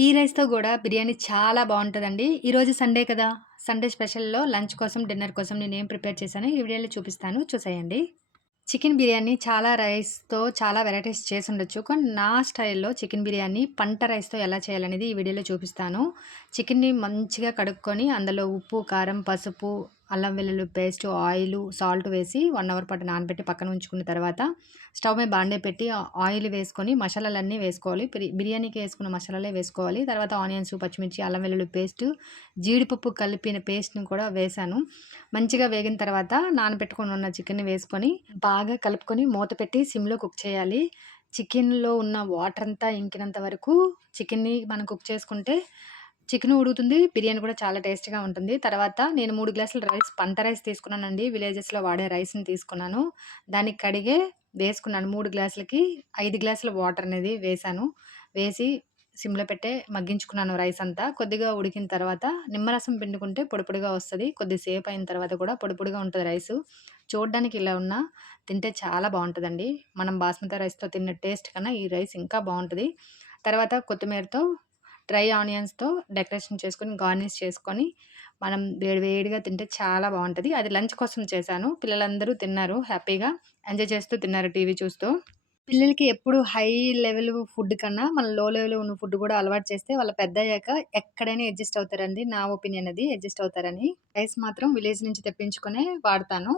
ఈ రైస్‌తో గూడా బిర్యానీ చాలా బావుంటదండి. ఈరోజు సండే కదా! సండే స్పెషల్‌లో లంచ్ కోసం, డిన్నర్ కోసం నేనేం ప్రిపేర్ చేశానో ఈ వీడియోలో చూపిస్తాను చూసేయండి. చికెన్ బిర్యానీ చాలా రైస్‌తో చాలా వెరైటీస్ చేసుండొచ్చు. కానీ నా స్టైల్‌లో చికెన్ బిర్యానీ పంట రైస్‌తో ఎలా చేయాలనేది ఈ వీడియోలో చూపిస్తాను. చికెన్‌ని మంచిగా కడుక్కొని అందులో ఉప్పు, కారం, పసుపు, అల్లం వెల్లుల్లి పేస్ట్, ఆయిలు, సాల్ట్ వేసి 1 అవర్ పాటు నానబెట్టి పక్కన ఉంచుకున్న తర్వాత స్టవ్ మీద బాండీ పెట్టి ఆయిల్ వేసుకొని మసాలాలన్నీ వేసుకోవాలి. బిర్యానీకి వేసుకున్న మసాలాలే వేసుకోవాలి. తర్వాత ఆనియన్స్, పచ్చిమిర్చి, అల్లం వెల్లుల్లి పేస్ట్, జీడిపప్పు కలిపిన పేస్ట్‌ని కూడా వేశాను. మంచిగా వేగిన తర్వాత నానబెట్టుకొని ఉన్న చికెన్‌ని వేసుకొని బాగా కలుపుకొని మూత పెట్టి సిమ్‌లో కుక్ చేయాలి. చికెన్‌లో ఉన్న వాటర్ అంతా ఇంకినంత వరకు చికెన్‌ని మనం కుక్ చేసుకుంటే చికెను ఉడుకుతుంది. బిర్యానీ కూడా చాలా టేస్టీగా ఉంటుంది. తర్వాత నేను 3 గ్లాసుల రైస్ పంట రైస్ తీసుకున్నానండి. విలేజెస్‌లో వాడే రైస్‌ని తీసుకున్నాను. దాన్ని కడిగే వేసుకున్నాను. 3 గ్లాసులకి 5 గ్లాసుల వాటర్ అనేది వేశాను. వేసి సిమ్‌లో పెట్టే మగ్గించుకున్నాను రైస్ అంతా. కొద్దిగా ఉడికిన తర్వాత నిమ్మరసం పిండుకుంటే పొడి పొడిగా వస్తది. కొద్దిసేపు అయిన తర్వాత కూడా పొడి పొడిగా ఉంటది రైసు. చూడ్డానికి ఇలా ఉన్నా తింటే చాలా బావుంటదండి. మనం బాస్మతి రైస్‌తో తిన్న టేస్ట్ కన్నా ఈ రైస్ ఇంకా బావుంటది. తర్వాత కొత్తిమీరతో, డ్రై ఆనియన్స్‌తో డెకరేషన్ చేసుకొని, గార్నిష్ చేసుకొని, మనం వేడి వేడిగా తింటే చాలా బావుంటది. అది లంచ్ కోసం చేశాను. పిల్లలందరూ తిన్నారు హ్యాపీగా. ఎంజాయ్ చేస్తూ తిన్నారు టీవీ చూస్తూ. పిల్లలకి ఎప్పుడు హై లెవెల్ ఫుడ్ కన్నా, మనం లో లెవెల్ ఉన్న ఫుడ్ గూడా అలవాటు చేస్తే వాళ్ళు పెద్దయ్యాక ఎక్కడైనా అడ్జస్ట్ అవుతారండి. నా ఒపీనియన్ అది. అడ్జస్ట్ అవుతారని. రైస్ మాత్రం విలేజ్ నుంచి తెప్పించుకొనే వాడతాను.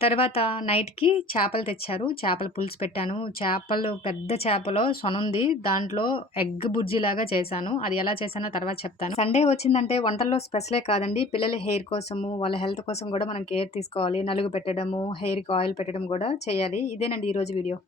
తర్వాత నైట్‌కి చేపలు తెచ్చారు. చేపల పులుసు పెట్టాను. చేపలు పెద్ద చేపలో సొనుంది. దాంట్లో ఎగ్ బుర్జీలాగా చేశాను. అది ఎలా చేశానో తర్వాత చెప్తాను. సండే వచ్చిందంటే వంటల్లో స్పెషలే కాదండి. పిల్లల హెయిర్ కోసము, వాళ్ళ హెల్త్ కోసం గూడా మనం కేర్ తీసుకోవాలి. నలుగు పెట్టడము, హెయిర్‌కి ఆయిల్ పెట్టడం గూడా చేయాలి. ఇదేనండి ఈరోజు వీడియో.